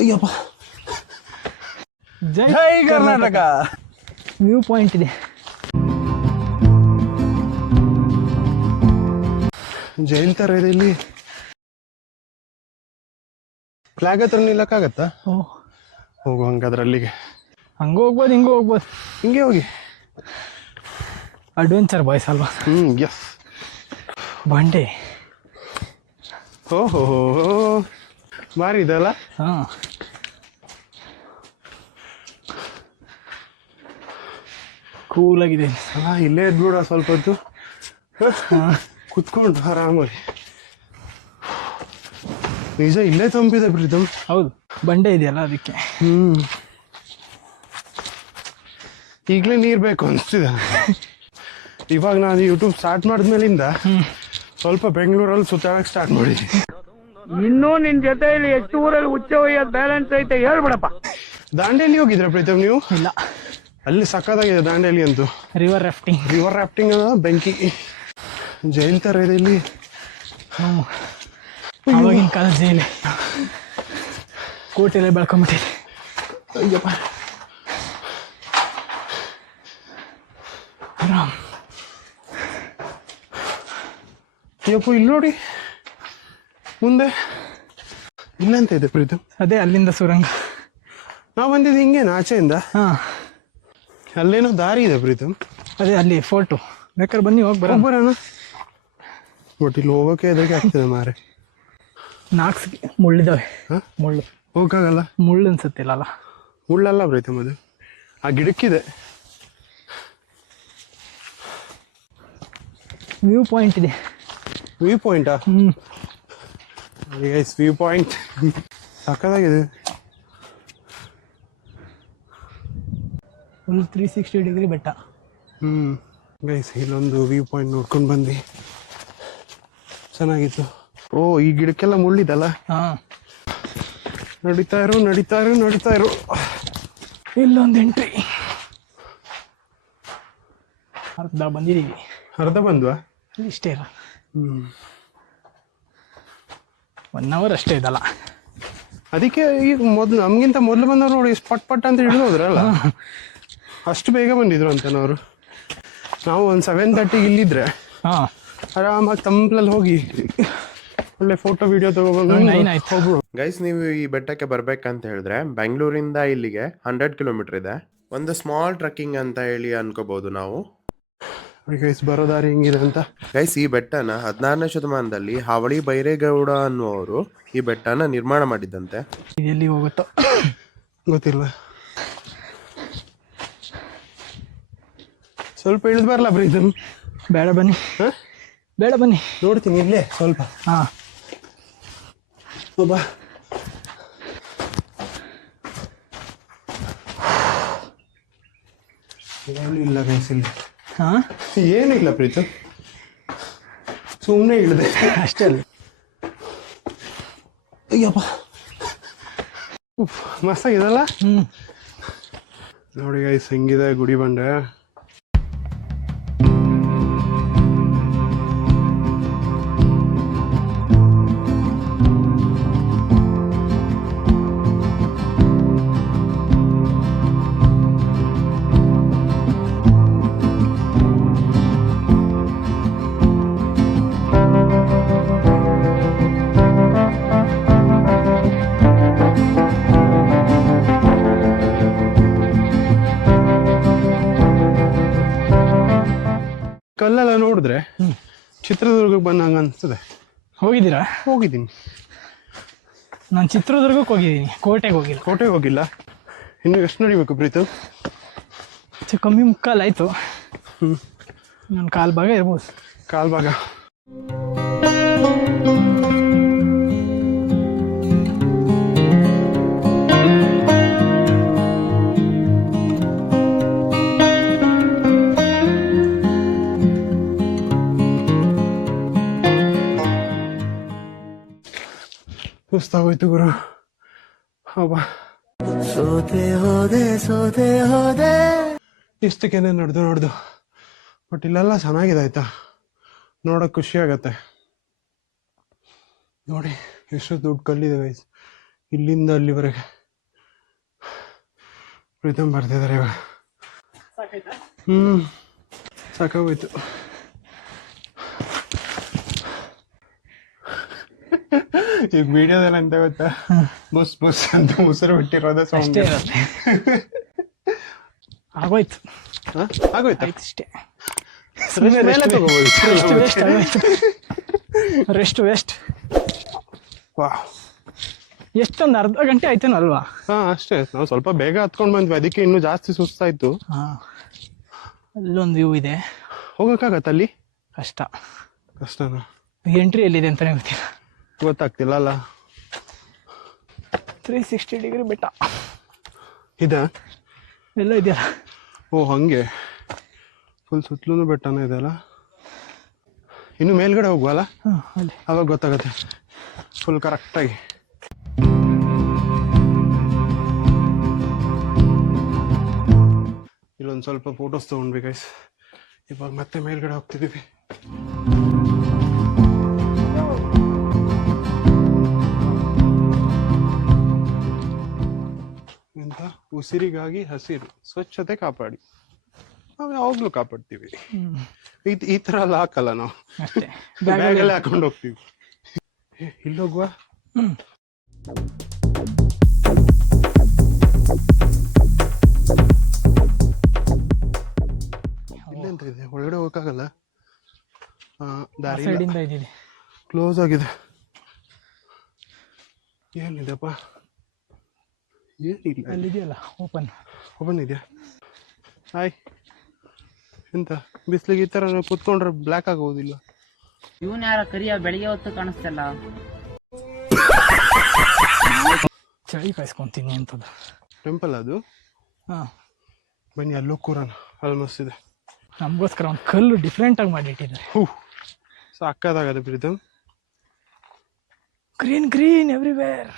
ಅಯ್ಯಪ್ಪ. ಜೈ ಜೈ Karnataka. View point ಇದೆ. Jail ತರ ಇದೆ ಇಲ್ಲಿ. ಫ್ಲಾಗ್ ಹತ್ರ ನಿಲ್ಲಕ್ಕಾಗತ್ತಾ? ಹೋಗು ಹಂಗಾದ್ರೆ ಅಲ್ಲಿಗೆ. ಹಂಗ ಹೋಗ್ಬೋದು, ಹಿಂಗ ಹೋಗ್ಬೋದು. ಹಿಂಗೆ ಹೋಗಿ. ಅಡ್ವೆಂಚರ್ ಬಾಯ್ಸ್ ಅಲ್ವಾ? ಎಸ್. ಬಂಡೆ. ಓಹೋ ಭಾರಿ ಇದಲ್ಲ. ಹಾಂ, ಕೂಲಾಗಿದೆ. ಇಲ್ಲೇ ಇದ್ಬಿಡ ಸ್ವಲ್ಪ ಹೊತ್ತು ಕುತ್ಕೊಂಡು ಆರಾಮಾಗಿ. ನಿಜ ಇಲ್ಲೇ ತಂಪಿದೆ ಪ್ರೀತಮ್. ಹೌದು, ಬಂಡೆ ಇದೆಯಲ್ಲ ಅದಕ್ಕೆ. ಈಗಲೇ ನೀರು ಬೇಕು ಅನಿಸ್ತಿದೆ. ಇವಾಗ ನಾನು ಯೂಟ್ಯೂಬ್ ಸ್ಟಾರ್ಟ್ ಮಾಡಿದ್ಮೇಲಿಂದ ಸ್ವಲ್ಪ ಬೆಂಗಳೂರಲ್ಲಿ ಸುತ್ತಾಡಕ್ಕೆ ಸ್ಟಾರ್ಟ್ ಮಾಡಿದ್ದೀನಿ. ಇನ್ನೂ ನಿನ್ ಜೊತೆಯಲ್ಲಿ ಎಷ್ಟು ಊರಲ್ಲಿ ಹುಚ್ಚ ಒಯ್ಯೋದು ಬ್ಯಾಲೆನ್ಸ್ ಐತೆ ಹೇಳ್ಬಿಡಪ್ಪ. ದಾಂಡೇಲಿ ಹೋಗಿದ್ರ ಪ್ರೀತಮ್ ನೀವು? ಇಲ್ಲ. ಅಲ್ಲಿ ಸಕ್ಕತ್ತಾಗಿದೆ ದಾಂಡೇಲಿ ಅಂತೂ. ರಿವರ್ ರಾಫ್ಟಿಂಗ್ ಅದ ಬೆಂಕಿ. ಜೈಲ್ ತರ ಇದೆ ಇಲ್ಲಿ. ಆವಾಗಿನ ಕಾಲದ ಜೈಲೆ, ಕೋಟೆಲ್ಲ ಬೆಳ್ಕೊಂಬಿಟ್ಟಿದೆ. ಅಯ್ಯಪ್ಪ. ಆರಾಮ್. ಅಯ್ಯಪ್ಪ ಇಲ್ಲಿ ನೋಡಿ ಮುಂದೆ ಇಲ್ಲಂತ ಇದೆ ಪ್ರೀತಮ್. ಅದೇ ಅಲ್ಲಿಂದ ಸುರಂಗ. ನಾವು ಬಂದಿದ್ದು ಹಿಂಗೇನು ಆಚೆಯಿಂದ? ಹಾಂ, ಅಲ್ಲೇನೋ ದಾರಿ ಇದೆ ಪ್ರೀತಮ್. ಅದೇ ಅಲ್ಲಿ ಫೋಟೋ ಬೇಕಾದ್ರೆ ಬನ್ನಿ ಹೋಗಿ ಬರೋಣ. ಬಟ್ ಇಲ್ಲಿ ಹೋಗೋಕೆ ಎದಕ್ಕೆ ಆಗ್ತದೆ ಮಾರೆ. 4 ಮುಳ್ಳಿದಾವೆ. ಮುಳ್ಳು ಹೋಗಕ್ಕಾಗಲ್ಲ. ಮುಳ್ಳು ಅನ್ಸತ್ತಿಲ್ಲ. ಮುಳ್ಳಲ್ಲ ಪ್ರೀತಮ್, ಅದು ಆ ಗಿಡಕ್ಕಿದೆ. ವ್ಯೂ ಪಾಯಿಂಟ್ ಇದೆ. ವ್ಯೂ ಪಾಯಿಂಟಾ? ವ್ಯೂ ಪಾಯಿಂಟ್ ಸಕ್ಕತ್ತಾಗಿದೆ. ಫುಲ್ 360 ಡಿಗ್ರಿ ಬೆಟ್ಟ. ಗೈಸ್ ಇಲ್ಲೊಂದು ವ್ಯೂ ಪಾಯಿಂಟ್ ನೋಡ್ಕೊಂಡು ಬಂದ್ವಿ, ಚೆನ್ನಾಗಿತ್ತು. ಓ ಈ ಗಿಡಕ್ಕೆಲ್ಲ ಮುಳ್ಳಿದಲ್ಲ. ಹಾಂ, ನಡೀತಾ ಇರು. ಇಲ್ಲೊಂದು ಎಂಟ್ರಿ. ಅರ್ಧ ಬಂದಿದ್ದೀವಿ. ಅರ್ಧ ಬಂದ್ವಾ? ಇಷ್ಟೇ ಇಲ್ಲ, 1 hour ಅಷ್ಟೇ ಇದಲ್ಲ. ಅದಕ್ಕೆ ಈಗ ನಮ್ಗಿಂತ ಮೊದಲು ಬಂದವ್ರು ನೋಡಿ ಪಟ್ ಅಂತ ಹಿಡಿದು ಹೋದ್ರಲ್ಲ, ಅಷ್ಟು ಬೇಗ ಬಂದಿದ್ರು ಅಂತನವರು. ನಾವು ಒಂದು 7:30 ಇಲ್ಲಿದ್ರೆ ಆರಾಮಾಗಿ ತಂಪ್ಲಲ್ಲಿ ಹೋಗಿ ಒಳ್ಳೆ ಫೋಟೋ ವಿಡಿಯೋ ತಗೊಬಂದು. ಗೈಸ್, ನೀವು ಈ ಬೆಟ್ಟಕ್ಕೆ ಬರ್ಬೇಕಂತ ಹೇಳಿದ್ರೆ ಬೆಂಗಳೂರಿಂದ ಇಲ್ಲಿಗೆ 100 ಕಿಲೋಮೀಟರ್ ಇದೆ. ಒಂದು ಸ್ಮಾಲ್ ಟ್ರೆಕ್ಕಿಂಗ್ ಅಂತ ಹೇಳಿ ಅನ್ಕೋಬಹುದು ನಾವು. ಗೈಸ್ ಬರೋ ದಾರಿ ಹಿಂಗಿದೆ ಅಂತ. ಗೈಸ್, ಈ ಬೆಟ್ಟನ 16ನೇ ಶತಮಾನದಲ್ಲಿ ಹಾವಳಿ ಬೈರೇಗೌಡ ಅನ್ನುವರು ಈ ಬೆಟ್ಟನ ನಿರ್ಮಾಣ ಮಾಡಿದ್ದಂತೆ. ಎಲ್ಲಿ ಹೋಗುತ್ತೋ ಗೊತ್ತಿಲ್ಲ. ಸ್ವಲ್ಪ ಇಳಿದು ಬರಲ್ಲ ಪ್ರೀತಮ್? ಬೇಡ ಬನ್ನಿ. ನೋಡ್ತೀನಿ ಇಲ್ಲೇ ಸ್ವಲ್ಪ. ಹಾಂ, ಬಾ. ಏನಿಲ್ಲ ಗೈಸ್ ಇಲ್ಲಿ. ಹಾಂ, ಏನಿಲ್ಲ ಪ್ರೀತಮ್, ಸುಮ್ಮನೆ ಇಳಿದೆ ಅಷ್ಟೇ ಅಲ್ಲ. ಅಯ್ಯಪ್ಪ ಮಸ್ತಾಗಿದಲ್ಲ. ನೋಡಿ ಗೈಸ್ ಹೆಂಗಿದೆ ಗುಡಿ ಬಂಡೆ. ಕಲ್ಲೆಲ್ಲ ನೋಡಿದ್ರೆ ಚಿತ್ರದುರ್ಗಕ್ಕೆ ಬಂದಂಗ ಅನ್ಸ್ತದೆ. ಹೋಗಿದ್ದೀರಾ? ಹೋಗಿದ್ದೀನಿ. ನಾನು ಚಿತ್ರದುರ್ಗಕ್ಕೆ ಹೋಗಿದ್ದೀನಿ, ಕೋಟೆಗೆ ಹೋಗಿಲ್ಲ. ಇನ್ನು ಎಷ್ಟು ನಡಿಬೇಕು ಪ್ರೀತು? ಕಮ್ಮಿ 3/4 ಆಯಿತು. ನನ್ನ ಕಾಲು ಭಾಗ ಇರ್ಬೋದು. ಕಾಲು ಭಾಗ. ಸುಸ್ತಾಗೋಯ್ತು ಗುರು. ಹಬ್ಬ ಸೋತೆ ಇಷ್ಟಕ್ಕೇನೆ ನಡೆದು ಬಟ್ ಇಲ್ಲೆಲ್ಲ ಚೆನ್ನಾಗಿದೆ ಆಯ್ತಾ, ನೋಡೋಕೆ ಖುಷಿ ಆಗತ್ತೆ. ನೋಡಿ ಎಷ್ಟು ದುಡ್ಡು ಕಲ್ಲಿದೆ ಗೈಸ್. ಇಲ್ಲಿಂದ ಅಲ್ಲಿವರೆಗೆ ಪ್ರೀತಮ್ ಬರ್ತಿದ್ದಾರೆ ಇವಾಗ. ಸಾಕಾಗೋಯ್ತು. ಈಗ ವಿಡಿಯೋದಲ್ಲಿ ಅಂತ ಗೊತ್ತಾ, ಬಸ್ ಬಸ್ ಅಂತ ಉಸಿರು ಬಿಟ್ಟಿರೋದ ಅಷ್ಟೇ ಇರುತ್ತೆ. ಆಗೋಯ್ತು ಆಗೋಯ್ತಾ? ಆಯ್ತು ಇಷ್ಟೇ. ಮೇಲೆ ತಗೋಬೋದು. ರೆಸ್ಟ್ ವಾ, ಎಷ್ಟೊಂದು ಅರ್ಧ ಗಂಟೆ ಆಯ್ತೇನೋ ಅಲ್ವಾ? ಹಾ ಅಷ್ಟೇ. ನಾವು ಸ್ವಲ್ಪ ಬೇಗ ಹತ್ಕೊಂಡ್ ಬಂದ್ವಿ, ಅದಕ್ಕೆ ಇನ್ನೂ ಜಾಸ್ತಿ ಸುಸ್ತಾಯ್ತು. ಅಲ್ಲೊಂದು ವ್ಯೂ ಇದೆ, ಹೋಗಕ್ಕಾಗತ್ತ ಅಲ್ಲಿ? ಕಷ್ಟನಾ? ಎಂಟ್ರಿ ಎಲ್ಲಿದೆ ಅಂತಾನೆ ಗೊತ್ತಿಲ್ಲ. ಗೊತ್ತಾಗ್ತಿಲ್ಲ ಅಲ್ಲ. 360 ಡಿಗ್ರಿ ಬೆಟ್ಟ ಇದ ಎಲ್ಲ ಇದೆಯಲ್ಲ. ಓ ಹಂಗೆ ಫುಲ್ ಸುತ್ತಲೂ ಬೆಟ್ಟನ ಇದೆಯಲ್ಲ. ಇನ್ನು ಮೇಲ್ಗಡೆ ಹೋಗುವಲ್ಲ, ಅಲ್ಲಿ ಅವಾಗ ಗೊತ್ತಾಗತ್ತೆ ಫುಲ್ ಕರೆಕ್ಟಾಗಿ. ಇಲ್ಲೊಂದು ಸ್ವಲ್ಪ ಫೋಟೋಸ್ ತಗೊಂಡ್ವಿ ಗೈಸ್. ಇವಾಗ ಮತ್ತೆ ಮೇಲ್ಗಡೆ ಹೋಗ್ತಿದೀವಿ. ಎಂತ ಉಸಿರಿಗಾಗಿ ಹಸಿರು, ಸ್ವಚ್ಛತೆ ಕಾಪಾಡಿ. ನಾವು ಯಾವಾಗ್ಲೂ ಕಾಪಾಡ್ತೀವಿ. ಈ ತರ ಎಲ್ಲ ಹಾಕಲ್ಲ ನಾವು, ಅಷ್ಟೇ. ಬ್ಯಾಗಲ್ಲೇ ಹಾಕೊಂಡು ಹೋಗ್ತೀವಿ. ಇಲ್ಲಿ ಹೋಗುವ. ಇಲ್ಲೆಂತ ಇದೆ, ಒಳಗಡೆ ಹೋಗಕ್ಕಾಗಲ್ಲ. ದಾರಿ ಸೈಡಿಂದ ಇದ್ದೀನಿ. ಕ್ಲೋಸ್ ಆಗಿದೆ. ಏನಿದೆಪ್ಪ? ಏನಿಲ್ಲ, ಅಲ್ಲಿದೆಯಲ್ಲ ಓಪನ್ ಇದೆಯಾ? ಹಾಯ್. ಎಂತ ಬಿಸ್ಲಿಗೆ ಈ ತರ ಕುತ್ಕೊಂಡ್ರೆ ಬ್ಲ್ಯಾಕ್ ಆಗೋದಿಲ್ಲ? ಇವನ್ ಯಾರ ಕರಿಯ ಬೆಳಿಗ್ಗೆ ಹೊತ್ತು ಕಾಣಿಸ್ತಲ್ಲ. ಚಳಿ ಕಾಯಿಸ್ಕೊಂತೀನಿ ಅಂತದ ಟೆಂಪಲ್ ಅದು. ಹಾ ಬನ್ನಿ ಅಲ್ಲೂ ಕೂರಣ, ಆಲ್ಮೋಸ್ಟ್ ಇದೆ. ನಮಗೋಸ್ಕರ ಒಂದು ಕಲ್ಲು ಡಿಫ್ರೆಂಟ್ ಆಗಿ ಮಾಡಿಟ್ಟಿದ್ದಾರೆ. ಸಾಕಾಗದೆ ಪ್ರೀತಮ್. Green everywhere.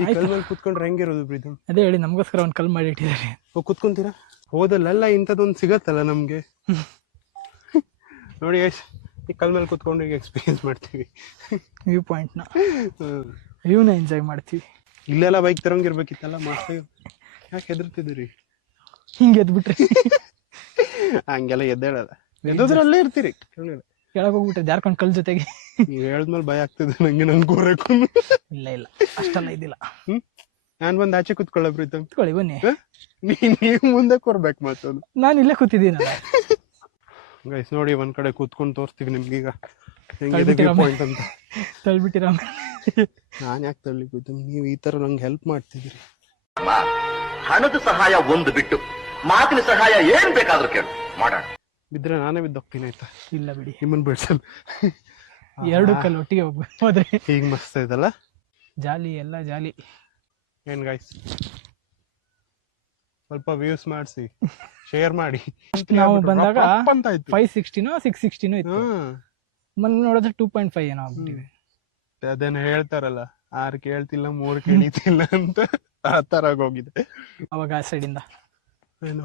ಈ ಕಲ್ ಮೇಲೆ ಕುತ್ಕೊಂಡ್ರೆ ಹೆಂಗಿರೋದು ಪ್ರೀತಮ್? ಅದೇ ಹೇಳಿ, ನಮಗೋಸ್ಕರ ಒಂದು ಕಲ್ಲು ಮಾಡಿಟ್ಟಿದ್ದಾರೆ. ಕುತ್ಕೊಂತೀರಾ? ಹೋದಲ್ಲೆಲ್ಲ ಇಂಥದ್ದೊಂದು ಸಿಗತ್ತಲ್ಲ ನಮ್ಗೆ. ನೋಡಿ ಗೈಸ್, ಈ ಕಲ್ ಮೇಲೆ ಕುತ್ಕೊಂಡು ಈಗ ಎಕ್ಸ್ಪೀರಿಯನ್ಸ್ ಮಾಡ್ತೀವಿ. ವ್ಯೂ ಪಾಯಿಂಟ್ನ ವ್ಯೂನ ಎಂಜಾಯ್ ಮಾಡ್ತೀವಿ. ಇಲ್ಲೆಲ್ಲ ಬೈಕ್ ತರಂಗಿರ್ಬೇಕಿತ್ತಲ್ಲ, ಮಾಡ್ತೀವಿ. ಯಾಕೆ ಹೆದರ್ತಿದ್ದೀರಿ? ಹಿಂಗೆ ಎದ್ಬಿಟ್ರಿ. ಹಂಗೆಲ್ಲ ಎದ್ದೇಳಲ್ಲ, ಎದ್ದೋದ್ರಲ್ಲೇ ಇರ್ತೀರಿ. ಕೆಳಗೆ ಹೋಗ್ಬಿಟ್ರೆ ಜಾರ್ಕೊಂಡು ಕಲ್ ಜೊತೆಗೆ. ನೀವು ಹೇಳಿದ್ಮೇಲೆ ಭಯ ಆಗ್ತಿದೆ ನಂಗೆ, ನನ್ ಕೂರಕು. ಇಲ್ಲ ಅಷ್ಟೆಲ್ಲ ಇದಿಲ್ಲ. ನಾನ್ ಬಂದ್ ಆಚೆ ಕುತ್ಕೊಳ್ಳ ಪ್ರೀತಮ್. ಕುತ್ಕೊಳ್ಳಿ ಬನ್ನಿ. ನೀವ್ ಮುಂದೆ ಕೂರ್ಬೇಕು ಮತ್ತೊಂದು. ನಾನು ಇಲ್ಲೇ ಕೂತಿದ್ದೀನಲ್ಲ. ಗೈಸ್ ನೋಡಿ, ಒಂದ್ ಕಡೆ ಕೂತ್ಕೊಂಡು ತೋರಿಸ್ತೀವಿ ನಿಮ್ಗೀಗ ಹೆಂಗಿದೆ ವ್ಯೂ ಪಾಯಿಂಟ್ ಅಂತ. ತಳ್ಬಿಟ್ಟಿರ. ನಾನ್ ಯಾಕೆ ತಳ್ಳಿ ಪ್ರೀತಮ್? ನೀವು ಈ ತರ ನಂಗೆ ಹೆಲ್ಪ್ ಮಾಡ್ತಿದ್ದೀರಿ. ಹಣದ ಸಹಾಯ ಒಂದು ಬಿಟ್ಟು ಮಾತಿನ ಸಹಾಯ ಏನ್ ಬೇಕಾದ್ರೂ ಕೇಳು ಮಾಡೋಣ. ಬಿದ್ರೆ ನಾನೇ ಬಿದ್ದೋಗ್ತೀನಿ ಆಯ್ತಾ? ಇಲ್ಲ ಬಿಡಿ, ನಿಮ್ಮನ್ ಬಿಡ್ಸಲ್. 2 ಕಲ್ಲು ಒಟ್ಟಿಗೆ ಹೋದ್ರೆ ಈಗ ಮಸ್ತ್ ಇದಲ್ಲ, ಜಾಲಿ, ಎಲ್ಲ ಜಾಲಿ. ಏನ್ ಗೈಸ್, ಸ್ವಲ್ಪ ವ್ಯೂಸ್ ಮಾಡಿಸಿ, ಶೇರ್ ಮಾಡಿ. ನಾವು ಬಂದಾಗ ಅಂತ ಆಯ್ತು. 560ನೋ 660ನೋ ಇತ್ತು. ಮೊನ್ನೆ ನೋಡಿದ್ರೆ 2.5 ಏನೋ ಆಗ್ಬಿಟ್ಟಿದೆ. ಅದೇನು ಹೇಳ್ತಾರಲ್ಲ, 6 ಕೇಳ್ತಿಲ್ಲ 3 ಕೇಳಿತಿಲ್ಲ ಅಂತ, ಆ ತರ ಹೋಗಿದೆ. ಅವಾಗ ಆ ಸೈಡಿಂದ ಏನು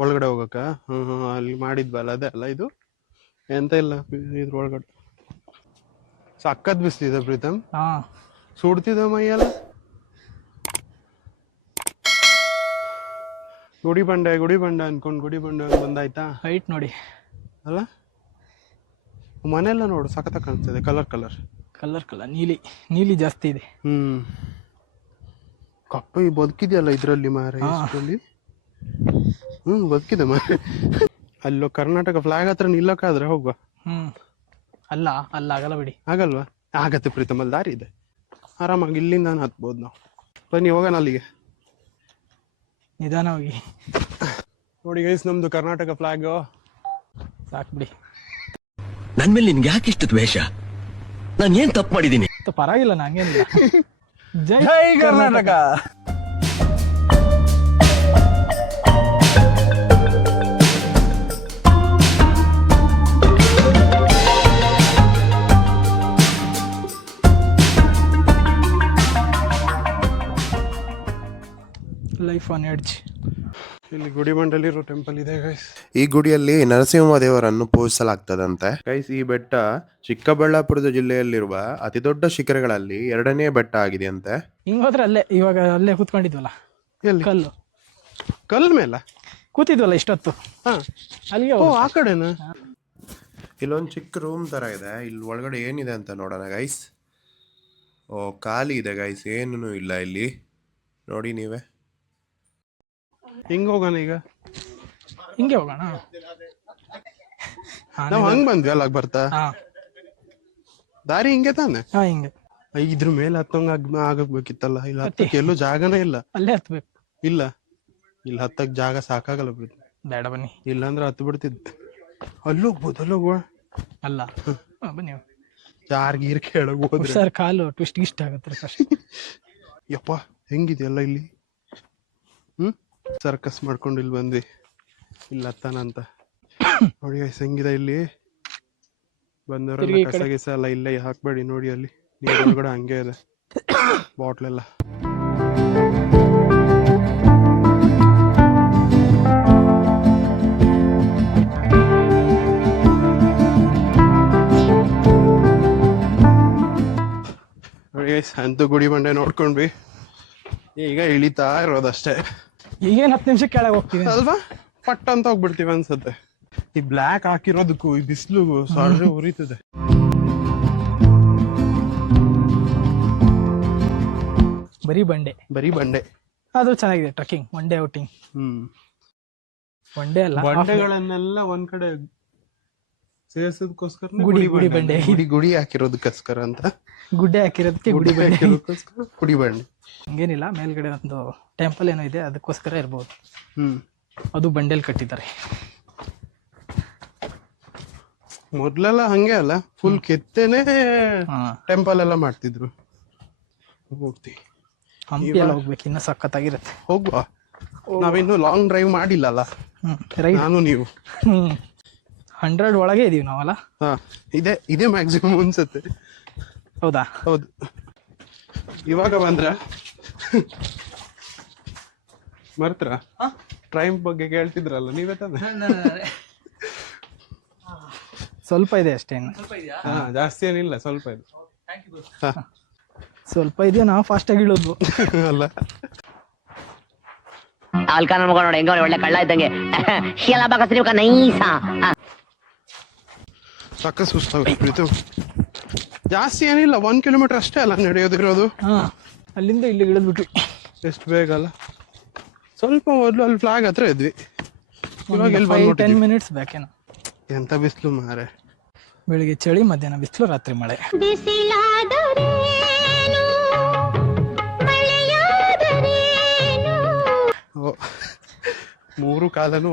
ಒಳಗಡೆ ಹೋಗಕ್ಕ? ಅಲ್ಲಿ ಮಾಡಿದ್ವಲ್ಲ, ಅದೇ ಅಲ್ಲ ಇದು? ಎಂತ ಇಲ್ಲ ಇದ್ರ ಒಳಗಡೆ. ಸಕ್ಕತ್ ಬಿಸ್ತಿದೆ ಪ್ರೀತಮ್. ಸುಡ್ತಿದ ಮೈಯಲ್ಲ. ಗುಡಿ ಬಂಡ ಅನ್ಕೊಂಡ್ ಗುಡಿ ಬಂಡ ಬಂದಾಯ್ತಾ? ಹೈಟ್ ನೋಡಿ ಅಲ್ಲ, ಮನೆಲ್ಲ ನೋಡು ಸಖತ್ ಕಾಣಿಸ್ತದೆ. ಕಲರ್ ನೀಲಿ ಜಾಸ್ತಿ ಇದೆ. ಕಪ್ಪ ಬದುಕಿದೆಯಲ್ಲ ಇದ್ರಲ್ಲಿ ಮಾರ, ಇದ್ರಲ್ಲಿ. ಬದುಕಿದೆ ಮಾರ. ಅಲ್ಲೋ ಕರ್ನಾಟಕ ಫ್ಲಾಗ್ ಹತ್ರ ನಿಲ್ಲಕ್ಕಾದ್ರೆ ಹೋಗುವ. ಅಲ್ಲ ಆಗಲ್ಲ ಬಿಡಿ. ಆಗಲ್ವಾ? ಆಗತ್ತೆ ಪ್ರೀತಮ್, ಅಲ್ಲಿ ದಾರಿ ಇದೆ, ಆರಾಮಾಗಿ ಇಲ್ಲಿಂದ ಹತ್ಬೋದು ನಾವು. ಬನ್ನಿ ಹೋಗೋಣ ಅಲ್ಲಿಗೆ. ನಿಧಾನವಾಗಿ ನೋಡಿ ಗೈಸ್, ನಮ್ದು ಕರ್ನಾಟಕ ಫ್ಲಾಗ್. ಸಾಕ್ಬಿಡಿ. ನನ್ ಮೇಲೆ ನಿನ್ಗೆ ಯಾಕೆ ಇಷ್ಟು ದ್ವೇಷ? ನಾನು ಏನ್ ತಪ್ಪು ಮಾಡಿದೀನಿ? ಪರವಾಗಿಲ್ಲ, ನಂಗೇನಿಲ್ಲ. ಜೈ ಕರ್ನಾಟಕ. Life on edge. ಇಲ್ಲಿ ಗುಡಿಬಂಡಲಿರೋ ಟೆಂಪಲ್ ಇದೆ ಗೈಸ್. ಈ ಗುಡಿಯಲ್ಲಿ ನರಸಿಂಹ ದೇವರನ್ನು ಪೂಜಿಸಲಾಗ್ತದಂತೆ. ಗೈಸ್, ಈ ಬೆಟ್ಟ ಚಿಕ್ಕಬಳ್ಳಾಪುರದ ಜಿಲ್ಲೆಯಲ್ಲಿರುವ ಅತಿ ದೊಡ್ಡ ಶಿಖರಗಳಲ್ಲಿ 2ನೇ ಬೆಟ್ಟ ಆಗಿದೆಯಂತೆ. ಹಿಂಗ್ ಹೋದ್ರೆ ಅಲ್ಲೇ ಇವಾಗ ಅಲ್ಲೇ ಕೂತ್ಕೊಂಡಿದ್ವಲ್ಲ ಎಲ್ಲಿ ಕಲ್ಲು ಕಲ್ ಮೇಲ ಕೂತಿದ್ವಲ್ಲ ಇಷ್ಟೊತ್ತು ಹಾ ಅಲ್ಲಿಗೆ ಓ ಆ ಕಡೆನಾ? ಇಲ್ಲೊಂದು ಚಿಕ್ಕ ರೂಮ್ ತರ ಇದೆ. ಇಲ್ಲಿ ಒಳಗಡೆ ಏನಿದೆ ಅಂತ ನೋಡೋಣ ಗೈಸ್. ಓ, ಖಾಲಿ ಇದೆ ಗೈಸ್, ಏನೂ ಇಲ್ಲ ಇಲ್ಲಿ. ನೋಡಿ ನೀವೇ. ಹಿಂಗ್ ಹೋಗೋಣ ಈಗ. ಹಿಂಗೆ ಹೋಗೋಣ. ನಾವ್ ಹಂಗ್ ಬಂದ್ವಿ ಅಲ್ಲ ಬರ್ತಾ ಹಾ ದಾರಿ ಹಿಂಗೆ ತಾನೆ. ಹಾ ಹಿಂಗೆ ಇದ್ರ ಮೇಲೆ ಹತ್ತಂಗ ಆಗಬೇಕಿತ್ತಲ್ಲ. ಇಲ್ಲಿ ಹತ್ತಕ್ಕೆ ಎಲ್ಲೂ ಜಾಗನೇ ಇಲ್ಲ. ಅಲ್ಲೇ ಹತ್ಬೇಕು. ಇಲ್ಲ ಇಲ್ಲಿ ಹತ್ತಕ್ ಜಾಗ ಸಾಕಾಗಲ್ಲ ಬಿಡ್ತು. ಬೇಡ ಬನ್ನಿ. ಇಲ್ಲಾಂದ್ರೆ ಹತ್ತು ಬಿಡ್ತಿದ್. ಅಲ್ಲಿ ಹೋಗ್ಬೋದು, ಅಲ್ಲಿ ಹೋಗುವ. ಅಲ್ಲ ಬನ್ನಿ. ಯಾರ್ ಗೀರ್ ಕೇಳಕ್ ಹೋದ್ರೆ ಸರ್ ಕಾಲು ಟ್ವಿಸ್ಟ್ ಗಿಸ್ಟ್ ಆಗತ್ತೆ ಫಸ್ಟ್. ಯಪ್ಪ ಹೆಂಗಿದೆಯಲ್ಲ ಇಲ್ಲಿ. ಸರ್ಕಸ್ ಮಾಡ್ಕೊಂಡು ಇಲ್ಲಿ ಬಂದ್ವಿ. ಇಲ್ಲ ಹತ್ತಾನ ಅಂತ ನೋಡಿ ಗೈಸ್ ಹೆಂಗಿದೆ ಇಲ್ಲಿ. ಬಂದವರೆಲ್ಲ ಕಸ ಗಿಸ ಎಲ್ಲ ಇಲ್ಲೇ ಹಾಕ್ಬೇಡಿ. ನೋಡಿ ಅಲ್ಲಿ ನೀರ್ ಒಳಗಡೆ ಹಂಗೆ ಇದೆ ಬಾಟ್ಲೆಲ್ಲ. ನೋಡಿ ಗೈಸ್ ಅಂತೂ ಗುಡಿ ಬಂಡೆ ನೋಡ್ಕೊಂಡ್ವಿ. ಈಗ ಇಳಿತಾ ಇರೋದಷ್ಟೇ. ಈಗೇನ್ 10 ನಿಮಿಷ ಕೆಳಗೆ ಹೋಗ್ತೀವಿ ಅಲ್ವಾ? ಪಟ್ ಅಂತ ಹೋಗ್ಬಿಡ್ತೀವಿ ಅನ್ಸತ್ತೆ. ಈ ಬ್ಲ್ಯಾಕ್ ಹಾಕಿರೋದಕ್ಕೂ ಈ ಬಿಸಿಲಿಗೂ ಸಾರ್ರೆ ಉರಿತದೆ. ಬರೀ ಬಂಡೆ. ಬರೀ ಬಂಡೆ. ಅದು ಚೆನ್ನಾಗಿದೆ trekking. One day outing. One day ಅಲ್ಲ, ಬಂಡೆಗಳನ್ನೆಲ್ಲ ಒಂದ್ ಕಡೆ ಸೇರ್ಸೋದಕ್ಕೋಸ್ಕರ ಗುಡಿ ಬಂಡೆ. ಗುಡಿ ಹಾಕಿರೋದಕ್ಕೋಸ್ಕರ ಅಂತ. ಗುಡ್ಡೆ ಹಾಕಿರೋದಕ್ಕೆ ಗುಡಿ ಬಂಡೆ. ಹಾಕಿರೋದಕ್ಕೋಸ್ಕರ ಗುಡಿ ಬಂಡೆ. ಹಂಗೇನಿಲ್ಲ, ಮೇಲ್ಗಡೆ ಒಂದು ಟೆಂಪಲ್ ಏನೋ ಇದೆ ಅದಕ್ಕೋಸ್ಕರ ಇರ್ಬೋದು. ಅದು ಬಂಡೆಲ್ ಕಟ್ಟಿದ್ದಾರೆ. ಮೊದ್ಲೆಲ್ಲ ಹಂಗೆ ಅಲ್ಲ, ಫುಲ್ ಕೆತ್ತೇನೆ ಟೆಂಪಲ್ ಎಲ್ಲ ಮಾಡ್ತಿದ್ರು. ಹೋಗ್ತಿ ಹಂಪಿ ಎಲ್ಲ ಹೋಗ್ಬೇಕು, ಇನ್ನ ಸಖತ್ತಾಗಿರುತ್ತೆ. ಹೋಗುವ. ನಾವಿನ್ನು ಲಾಂಗ್ ಡ್ರೈವ್ ಮಾಡಿಲ್ಲಲ್ಲ ನಾನು ನೀವು. 100 ಒಳಗೆ ಇದೀವಿ ನಾವಲ್ಲ. ಹಾ, ಇದೇ ಮ್ಯಾಕ್ಸಿಮಮ್ ಅನ್ಸುತ್ತೆ. ಹೌದಾ? ಹೌದು. ಇವಾಗ ಬಂದ್ರ ಮರ್ತ್ರ ಟ್ರೈಮ್ ಬಗ್ಗೆ ಕೇಳ್ತಿದ್ರಲ್ಲ ನೀವೇ ತಾನೆ. ಸ್ವಲ್ಪ ಇದೆ ಅಷ್ಟೇ, ಇನ್ನು ಜಾಸ್ತಿ ಏನಿಲ್ಲ, ಸ್ವಲ್ಪ ಇದೆ. ಸ್ವಲ್ಪ ಇದೆಯಾ, ನಾವು ಫಾಸ್ಟ್ ಆಗಿ ಇಳೋದ್ವು ಅಲ್ಲ. ಆಲ್ಕಾನ ಮಗ ನೋಡಿ ಹೆಂಗ ಒಳ್ಳೆ ಕಳ್ಳ ಇದ್ದಂಗೆ ಎಲ್ಲ ಬಾಕ ನೈಸ. ಸಾಕ ಸುಸ್ತಾಗ್ಬಿಟ್ಟು. ಜಾಸ್ತಿ ಏನಿಲ್ಲ, 1 ಕಿಲೋಮೀಟರ್ ಅಷ್ಟೇ ಅಲ್ಲ ನಡೆಯೋದಿರೋದು. ಅಲ್ಲಿಂದ ಇಲ್ಲಿ ಇಳಿದ್ಬಿಟ್ವಿ. ಎಷ್ಟು ಬೇಗ ಅಲ್ಲ. ಸ್ವಲ್ಪ ಮೊದಲು ಅಲ್ಲಿ ಫ್ಲಾಗ್ ಹತ್ರ ಇದ್ವಿ. ಇವಾಗ ಎಲ್ಲಿ 10 ಮಿನಿಟ್ಸ್ ಬೇಕೇನೋ. ಎಂತ ಬಿಸಿಲು ಮಾರೆ. ಬೆಳಿಗ್ಗೆ ಚಳಿ, ಮಧ್ಯಾಹ್ನ ಬಿಸಿಲು, ರಾತ್ರಿ ಮಳೆ. ಮೂರು ಕಾಲನು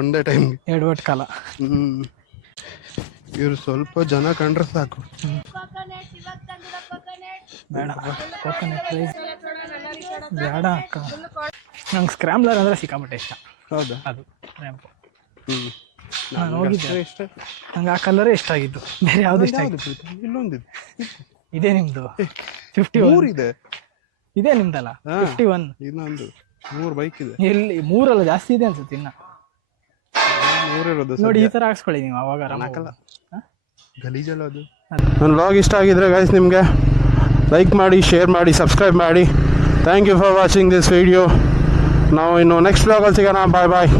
ಒಂದೇ ಟೈಮ್. ಎಡವಟ್ ಕಾಲ. ಇವ್ರು ಸ್ವಲ್ಪ ಜನ ಕಂಡ್ರೆ ಸಾಕು. ಬೇಡ ಕೋಕೋನಟ್ ರೈಸ್ ಬೇಡ ಅಕ್ಕ. ನಂಗೆ ಸ್ಕ್ರಾಂಬ್ಲರ್ ಅಂದ್ರೆ ಸಿಕ್ಕಾಪಟ್ಟೆ ಇಷ್ಟ. ಹೌದಾ? ಅದು ರ್ಯಾಂಪು. ನಾನು ಹೋಗಿದ್ದೆ ಇಷ್ಟ. ನಂಗೆ ಆ ಕಲರೇ ಇಷ್ಟ ಆಗಿದ್ದು, ಬೇರೆ ಯಾವ್ದು ಇಷ್ಟ ಆಗಿತ್ತು. ಇಲ್ಲೊಂದಿದೆ. ಇದೇ ನಿಮ್ದು 51 ಇದೆ. ಇದೇ ನಿಮ್ದಲ್ಲ 51. ಇನ್ನೊಂದು 3 ಬೈಕ್ ಇದೆ. ಇಲ್ಲಿ 3 ಅಲ್ಲ, ಜಾಸ್ತಿ ಇದೆ ಅನ್ಸುತ್ತೆ. ಇನ್ನ 3 ಇರೋದು ನೋಡಿ, ಈ ತರ ಹಾಕ್ಸ್ಕೊಳ್ಳಿ ನೀವು. ಅವಾಗ ಹಾಕಲ್ಲ, ಗಲೀಜಲ್ಲ ಅದು. ನನ್ನ ವ್ಲಾಗ್ ಇಷ್ಟ ಆಗಿದ್ರೆ ಗೈಸ್ ನಿಮಗೆ ಲೈಕ್ ಮಾಡಿ, ಶೇರ್ ಮಾಡಿ, ಸಬ್ಸ್ಕ್ರೈಬ್ ಮಾಡಿ. Thank you for watching this video. ನಾವು ಇನ್ನು ನೆಕ್ಸ್ಟ್ ವ್ಲಾಗಲ್ಲಿ ಸಿಗೋಣ. ಬಾಯ್ ಬಾಯ್.